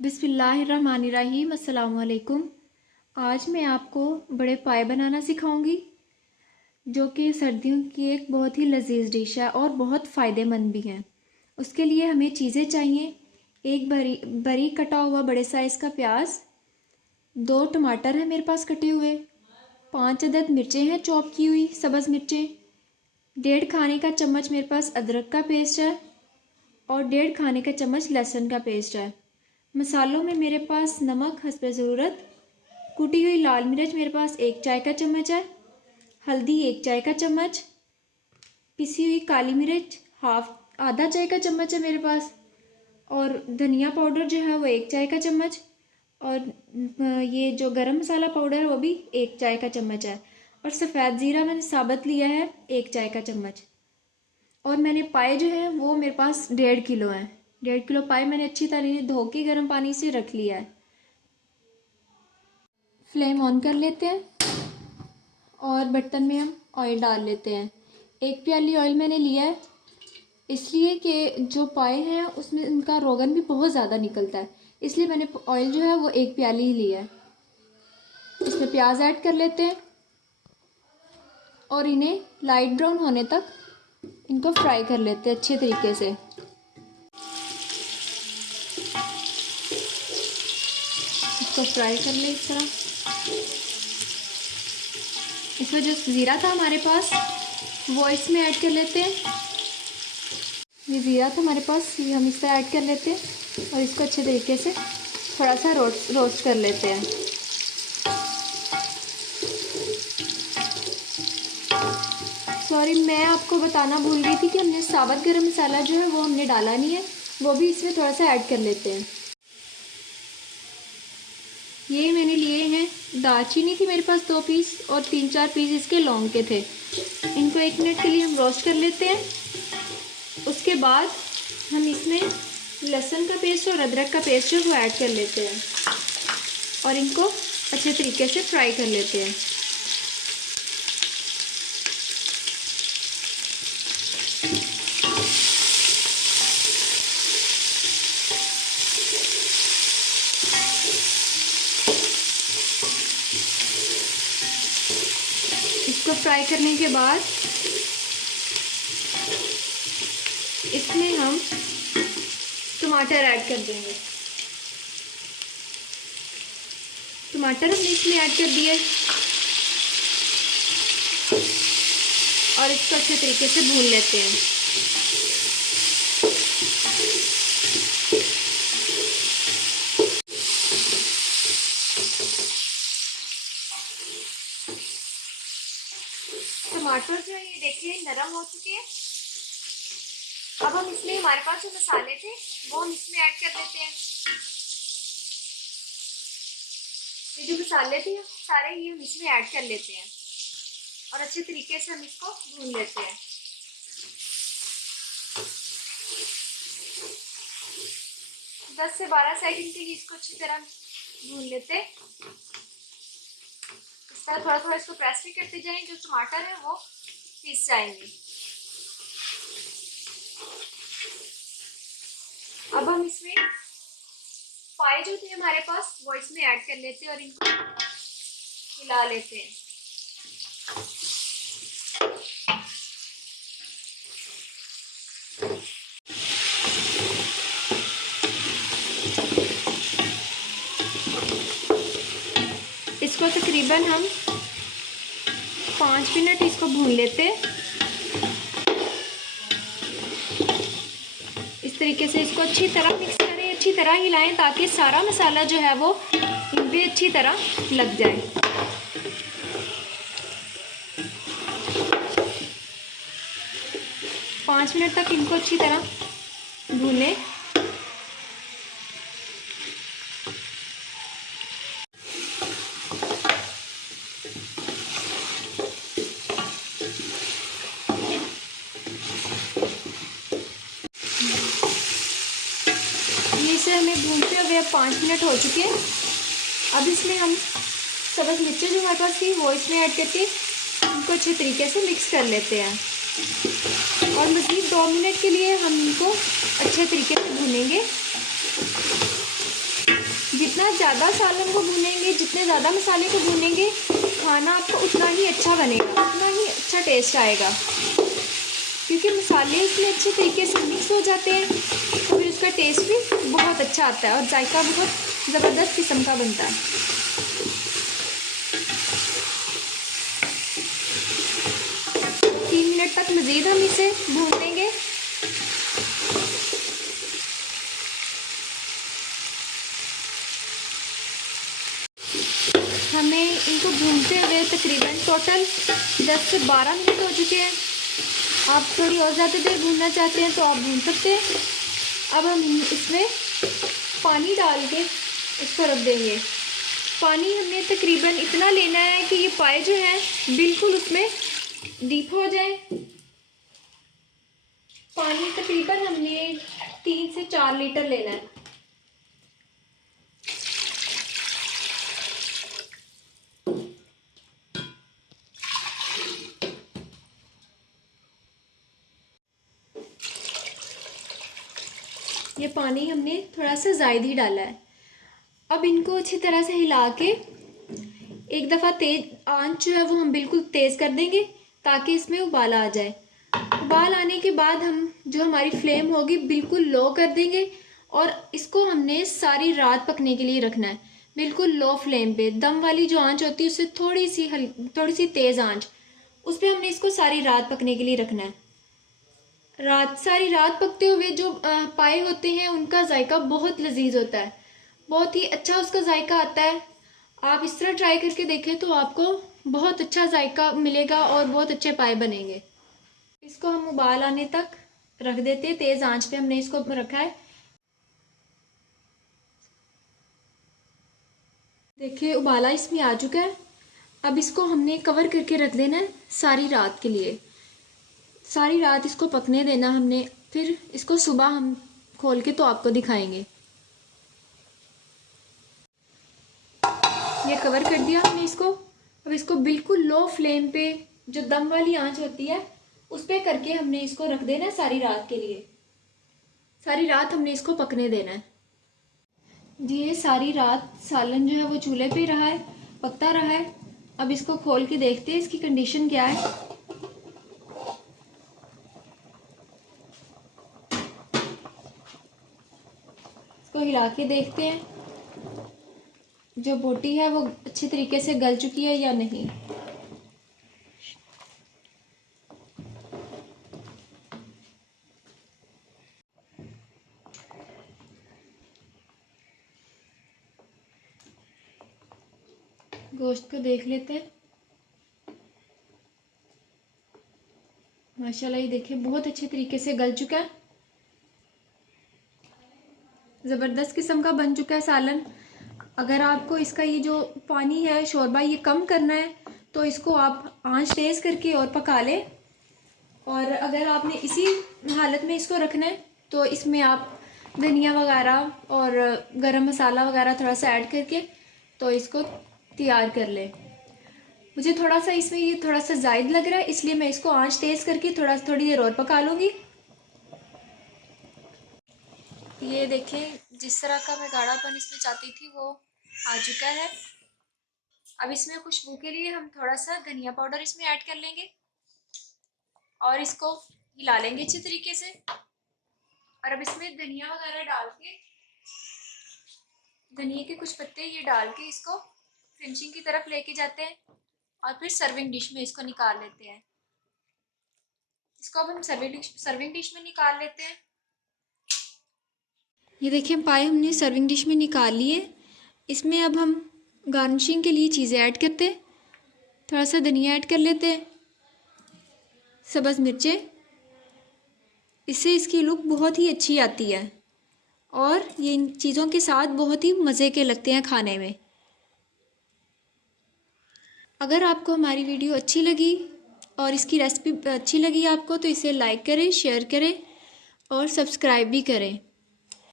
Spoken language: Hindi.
बिस्मिल्लाहिर्रहमानिर्रहीम। अस्सलाम वालेकुम। आज मैं आपको बड़े पाए बनाना सिखाऊंगी, जो कि सर्दियों की एक बहुत ही लजीज डिश है और बहुत फ़ायदेमंद भी है। उसके लिए हमें चीज़ें चाहिए। एक बारीक कटा हुआ बड़े साइज़ का प्याज, 2 टमाटर हैं मेरे पास कटे हुए, 5 अदद मिर्चें हैं चॉप की हुई सब्ज़ मिर्चें, 1.5 खाने का चम्मच मेरे पास अदरक का पेस्ट है और 1.5 खाने का चम्मच लहसुन का पेस्ट है। मसालों में मेरे पास नमक हस्बे ज़रूरत, कुटी हुई लाल मिर्च मेरे पास 1 चाय का चम्मच है, हल्दी 1 चाय का चम्मच, पिसी हुई काली मिर्च आधा चाय का चम्मच है मेरे पास, और धनिया पाउडर जो है वो 1 चाय का चम्मच, और ये जो गरम मसाला पाउडर है वो भी 1 चाय का चम्मच है, और सफ़ेद ज़ीरा मैंने साबुत लिया है 1 चाय का चम्मच। और मैंने पाए जो है वो मेरे पास 1.5 किलो हैं। 1.5 किलो पाए मैंने अच्छी तरह धो के गर्म पानी से रख लिया है। फ्लेम ऑन कर लेते हैं और बर्तन में हम ऑयल डाल लेते हैं। 1 प्याली ऑयल मैंने लिया है, इसलिए कि जो पाए हैं उसमें उनका रोगन भी बहुत ज़्यादा निकलता है, इसलिए मैंने ऑयल जो है वो 1 प्याली ही लिया है। इसमें प्याज ऐड कर लेते हैं और इन्हें लाइट ब्राउन होने तक इनको फ्राई कर लेते हैं अच्छे तरीके से। इसको फ्राई कर ले इस तरह। इसमें जो ज़ीरा था हमारे पास वो इसमें ऐड कर लेते हैं। ये ज़ीरा था हमारे पास, ये हम इस तरह ऐड कर लेते हैं और इसको अच्छे तरीके से थोड़ा सा रोस्ट कर लेते हैं। सॉरी, मैं आपको बताना भूल गई थी कि हमने साबुत गरम मसाला जो है वो हमने डाला नहीं है, वो भी इसमें थोड़ा सा ऐड कर लेते हैं। ये मैंने लिए हैं दालचीनी थी मेरे पास 2 पीस, और 3-4 पीस इसके लौंग के थे। इनको 1 मिनट के लिए हम रोस्ट कर लेते हैं। उसके बाद हम इसमें लहसुन का पेस्ट और अदरक का पेस्ट जो वो ऐड कर लेते हैं और इनको अच्छे तरीके से फ्राई कर लेते हैं। इसको फ्राई करने के बाद इसमें हम टमाटर ऐड कर देंगे। टमाटर हमने इसमें ऐड कर दिए और इसको अच्छे तरीके से भून लेते हैं। टमाटर जो है ये देखिए नरम हो चुके हैं। अब हम इसमें हमारे पास जो मसाले थे वो हम इसमें ऐड कर देते हैं। ये जो मसाले थे सारे ये हम इसमें ऐड कर लेते हैं और अच्छे तरीके से हम इसको भून लेते हैं। दस से 12 सेकंड के लिए इसको अच्छी तरह भून लेते हैं। इस तरह थोड़ा थोड़ा इसको प्रेस भी करते जाएं, जो टमाटर है वो पीस जाएंगे। अब हम इसमें पाए जो थे हमारे पास वो इसमें ऐड कर लेते हैं और इनको हिला लेते हैं। इसको तकरीबन हम 5 मिनट इसको भून लेते हैं। इस तरीके से इसको अच्छी तरह मिक्स करें, अच्छी तरह हिलाएं ताकि सारा मसाला जो है वो इनपे अच्छी तरह लग जाए। पाँच मिनट तक इनको अच्छी तरह भूनें। इसे हमें भूनते हुए अब 5 मिनट हो चुके हैं। अब इसमें हम सब्ज़ मिर्चें जो हमारे पास थी वो इसमें ऐड करके इनको अच्छे तरीके से मिक्स कर लेते हैं और मज़ीद 2 मिनट के लिए हम इनको अच्छे तरीके से भूनेंगे। जितना ज़्यादा सालन को भूनेंगे, जितने ज़्यादा मसाले को भूनेंगे, खाना आपका उतना ही अच्छा बनेगा, उतना ही अच्छा टेस्ट आएगा, क्योंकि मसाले इसमें अच्छे तरीके से मिक्स हो जाते हैं, तो फिर उसका टेस्ट भी बहुत अच्छा आता है और जायका बहुत ज़बरदस्त किस्म का बनता है। 3 मिनट तक मज़ीद हम इसे भून लेंगे। हमें इनको भूनते हुए तकरीबन टोटल 10 से 12 मिनट हो चुके हैं। आप थोड़ी और ज़्यादा देर भूनना चाहते हैं तो आप भून सकते हैं। अब हम इसमें पानी डाल के इसको रख देंगे। पानी हमने तकरीबन इतना लेना है कि ये पाए जो हैं बिल्कुल उसमें डीप हो जाए। पानी तकरीबन हमने 3 से 4 लीटर लेना है। ये पानी हमने थोड़ा सा ज़ायद ही डाला है। अब इनको अच्छी तरह से हिला के एक दफ़ा तेज आंच जो है वो हम बिल्कुल तेज़ कर देंगे ताकि इसमें उबाल आ जाए। उबाल आने के बाद हम जो हमारी फ्लेम होगी बिल्कुल लो कर देंगे और इसको हमने सारी रात पकने के लिए रखना है, बिल्कुल लो फ्लेम पे। दम वाली जो आंच होती है उससे थोड़ी सी तेज़ आंच, उस पर हमने इसको सारी रात पकने के लिए रखना है। सारी रात पकते हुए जो पाए होते हैं उनका जायका बहुत लजीज होता है, बहुत ही अच्छा उसका जायका आता है। आप इस तरह ट्राई करके देखें तो आपको बहुत अच्छा जायका मिलेगा और बहुत अच्छे पाए बनेंगे। इसको हम उबाल आने तक रख देते हैं, तेज़ आंच पे हमने इसको रखा है। देखिए उबाला इसमें आ चुका है। अब इसको हमने कवर करके रख देना है सारी रात के लिए। सारी रात इसको पकने देना हमने, फिर इसको सुबह हम खोल के तो आपको दिखाएंगे। ये कवर कर दिया हमने इसको। अब इसको बिल्कुल लो फ्लेम पे जो दम वाली आंच होती है उस पर करके हमने इसको रख देना है सारी रात के लिए। सारी रात हमने इसको पकने देना है। ये सारी रात सालन जो है वो चूल्हे पे रहा है, पकता रहा है। अब इसको खोल के देखते हैं इसकी कंडीशन क्या है। इसको हिला के देखते हैं जो बोटी है वो अच्छी तरीके से गल चुकी है या नहीं। गोश्त को देख लेते हैं। माशाल्लाह ये देखिए बहुत अच्छे तरीके से गल चुका है, ज़बरदस्त किस्म का बन चुका है सालन। अगर आपको इसका ये जो पानी है शोरबा ये कम करना है तो इसको आप आंच तेज़ करके और पका लें, और अगर आपने इसी हालत में इसको रखना है तो इसमें आप धनिया वगैरह और गरम मसाला वगैरह थोड़ा सा ऐड करके तो इसको तैयार कर लें। मुझे थोड़ा सा इसमें ये थोड़ा सा ज़ायद लग रहा है, इसलिए मैं इसको आंच तेज़ करके थोड़ी देर और पका लूँगी। ये देखें जिस तरह का मैं गाढ़ापन इसमें चाहती थी वो आ चुका है। अब इसमें खुशबू के लिए हम थोड़ा सा धनिया पाउडर इसमें ऐड कर लेंगे और इसको हिला लेंगे अच्छे तरीके से। और अब इसमें धनिया वगैरह डाल के, धनिया के कुछ पत्ते ये डाल के इसको फिनिशिंग की तरफ लेके जाते हैं और फिर सर्विंग डिश में इसको निकाल लेते हैं। इसको अब हम सर्विंग डिश में निकाल लेते हैं। ये देखिए पाए हमने सर्विंग डिश में निकाल लिए। इसमें अब हम गार्निशिंग के लिए चीज़ें ऐड करते हैं। थोड़ा सा धनिया ऐड कर लेते हैं, सब्ज़ मिर्चें, इससे इसकी लुक बहुत ही अच्छी आती है और ये इन चीज़ों के साथ बहुत ही मज़े के लगते हैं खाने में। अगर आपको हमारी वीडियो अच्छी लगी और इसकी रेसिपी अच्छी लगी आपको तो इसे लाइक करें, शेयर करें और सब्सक्राइब भी करें।